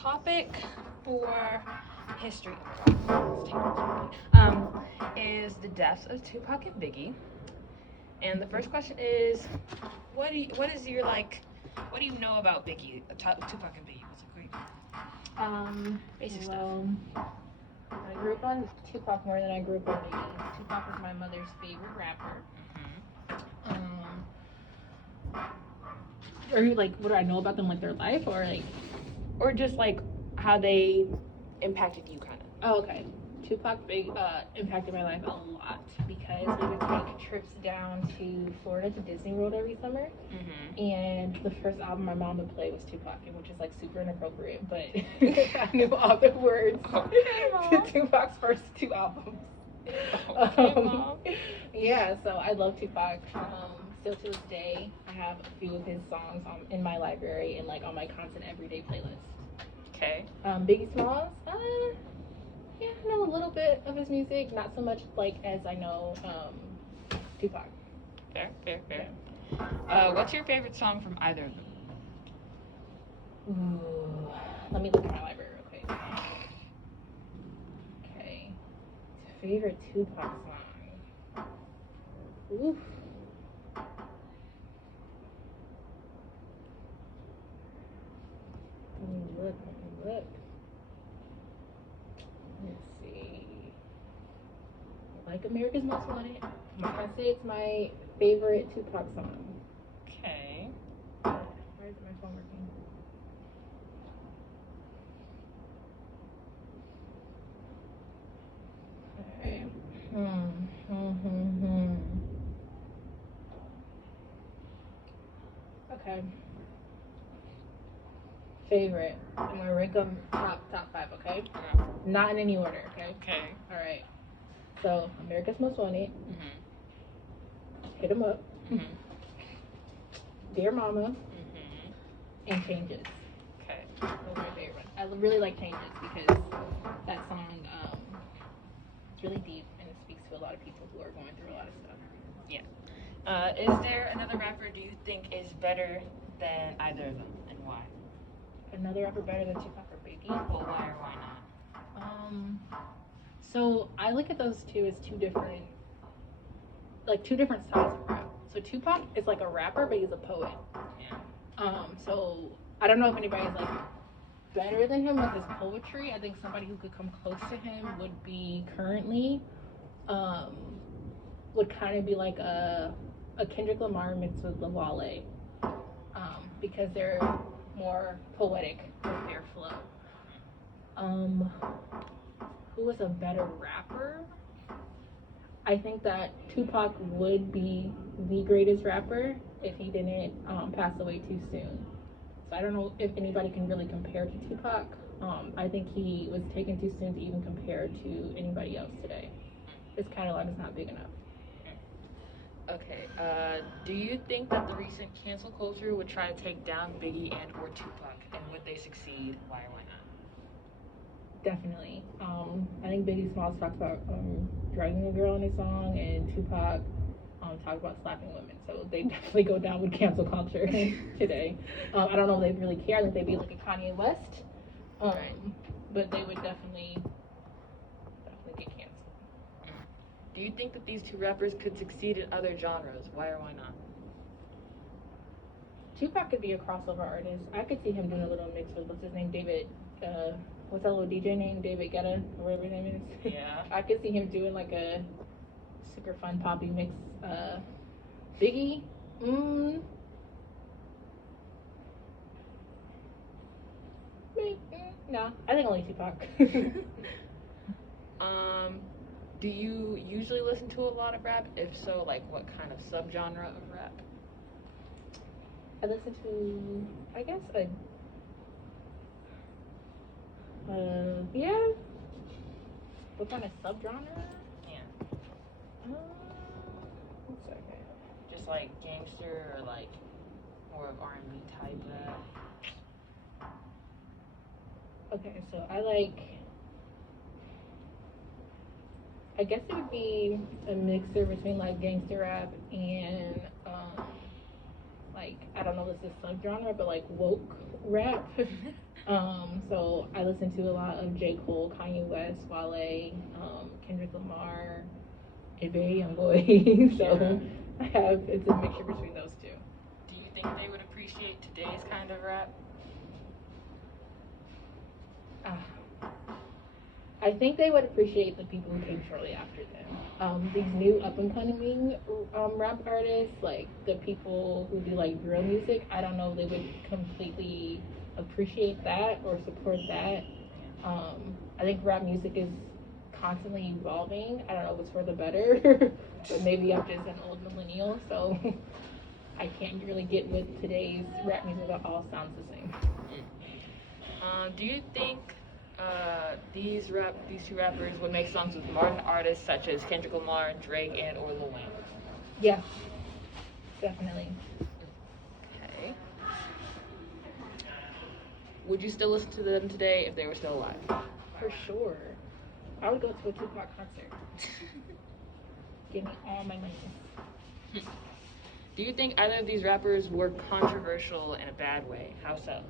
topic for history is the deaths of Tupac and Biggie. And the first question is, what is your what do you know about Biggie, Tupac and Biggie? What's a great basic well, stuff? I grew up on Tupac more than I grew up on Biggie. Tupac was my mother's favorite rapper. Or like, what do I know about them, like their life, or just like how they impacted you, kind of. Oh, okay. Tupac impacted my life a lot because we would take trips down to Florida to Disney World every summer. And the first album my mom would play was Tupac, which is like super inappropriate, but I knew all the words to Tupac's first two albums. Yeah, so I love Tupac. Still to this day, I have a few of his songs in my library and like on my constant everyday playlist. Okay. Biggie Smalls, yeah, I know a little bit of his music, not so much like as I know Tupac. Fair. What's your favorite song from either of them? Ooh, let me look at my library real quick. Okay, favorite Tupac song. Oof. Let me look. Let's see. Like America's Most Wanted. I say it's my favorite Tupac song. Okay. Why isn't my phone working? Okay. Okay. Favorite. I'm gonna rank them top five, okay? Not in any order, okay? Okay. All right. So America's Most Wanted. Hit 'Em Up. Dear Mama. And Changes. Okay. Those are my favorite ones. I really like Changes because that song is really deep and it speaks to a lot of people who are going through a lot of stuff. Yeah. Is there another rapper do you think is better than either of them, and why? Another rapper better than Tupac or Biggie? Well, why or why not? So I look at those two as two different styles of rap. So Tupac is like a rapper, but he's a poet. Yeah. So I don't know if anybody's like better than him with his poetry. I think somebody who could come close to him would be currently, would kind of be like a Kendrick Lamar mixed with Wale, because they're more poetic with their flow. Who was a better rapper? I think that Tupac would be the greatest rapper if he didn't pass away too soon. So I don't know if anybody can really compare to Tupac. I think he was taken too soon to even compare to anybody else today. His catalog is not big enough. Okay. Do you think that the recent cancel culture would try to take down Biggie and or Tupac, and would they succeed? Why or why not? Definitely. I think Biggie Smalls talked about drugging a girl in his song, and Tupac talked about slapping women. So they definitely go down with cancel culture today. I don't know if they really care. I think they'd be like a Kanye West. But they would definitely get canceled. Do you think that these two rappers could succeed in other genres? Why or why not? Tupac could be a crossover artist. I could see him doing a little mix with, what's his name, David, what's that little DJ name, David Guetta, or whatever his name is. Yeah. I could see him doing like a super fun poppy mix. Biggie, no, I think only Tupac. Do you usually listen to a lot of rap? If so, like what kind of subgenre of rap? I listen to, I guess, yeah. What kind of subgenre? Yeah. One second. Just like gangster or like more of R&B type rap? Okay, so I guess it would be a mixer between like gangster rap and like, I don't know if this is subgenre, but like woke rap. So I listen to a lot of J. Cole, Kanye West, Wale, Kendrick Lamar, Ibe, Youngboy. So it's a mixture between those two. Do you think they would appreciate today's kind of rap? I think they would appreciate the people who came shortly after them. These new up and coming rap artists, like the people who do like drill music, I don't know if they would completely appreciate that or support that. I think rap music is constantly evolving. I don't know if it's for the better, but maybe I'm just an old millennial, so I can't really get with today's rap music that all sounds the same. Do you think these two rappers would make songs with modern artists such as Kendrick Lamar, Drake, and or Lil Wayne? Yeah, definitely. Okay. Would you still listen to them today if they were still alive? For sure. I would go to a Tupac concert. Give me all my money. Do you think either of these rappers were controversial in a bad way? How so?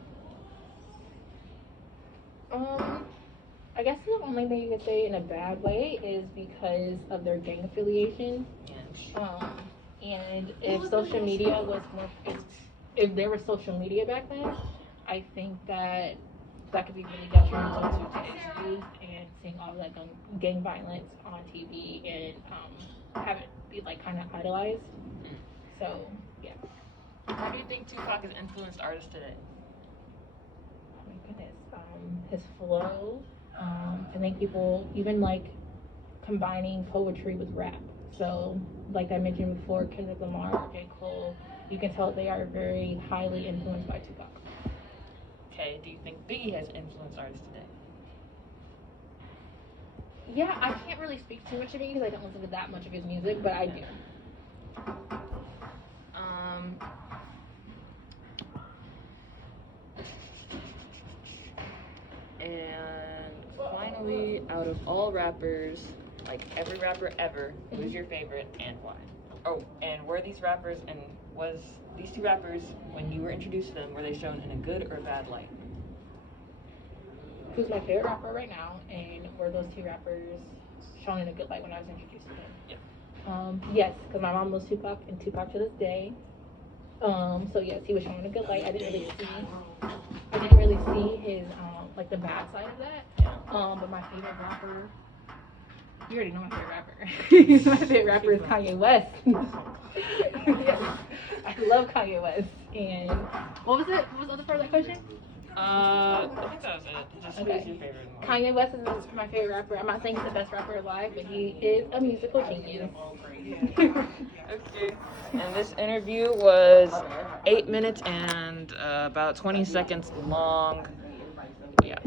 I guess the only thing you could say in a bad way is because of their gang affiliation. And if social media was more, if there was social media back then, I think that could be really detrimental to today's youth and seeing all that gang violence on TV and have it be like kind of idolized. So yeah. How do you think Tupac has influenced artists today? Oh my goodness. His flow. I think people even like combining poetry with rap. So like I mentioned before, Kendrick Lamar, J. Cole, you can tell they are very highly influenced by Tupac. Okay, do you think Biggie has influenced artists today? Yeah, I can't really speak too much of it because I don't listen to that much of his music, but I do. And finally, out of all rappers, like every rapper ever, who's your favorite and why? Oh, and were these rappers and was these two rappers, when you were introduced to them, were they shown in a good or bad light? Who's my favorite rapper right now, and were those two rappers shown in a good light when I was introduced to them? Yeah. Yes, because my mom loves Tupac and Tupac to this day. So yes, he was shown in a good light. I didn't really see his like the bad side of that. But my favorite rapper, you already know my favorite rapper. My favorite rapper is Kanye West. Yes, I love Kanye West. And what was it? What was the other part of that question? I think that was it. Just who's your favorite one? Kanye West is my favorite rapper. I'm not saying he's the best rapper alive, but he is a musical genius. Okay. And this interview was 8 minutes and about 20 seconds long. Yeah.